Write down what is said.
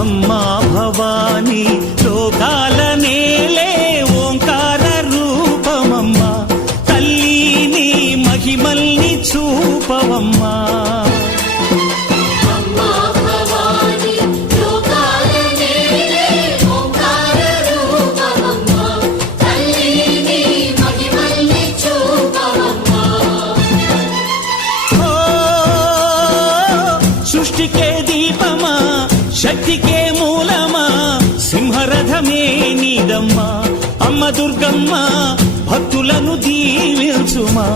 అమ్మా భవానీ లోకాల నేలే ఓంకార రూపమమ్మా తల్లి నీ మహిమల్ని చూపవమ్మా సృష్టికే దీపమా శక్తికే మూలమా సింహరథమే నీదమ్మా అమ్మ దుర్గమ్మ భక్తులను దీవించుమా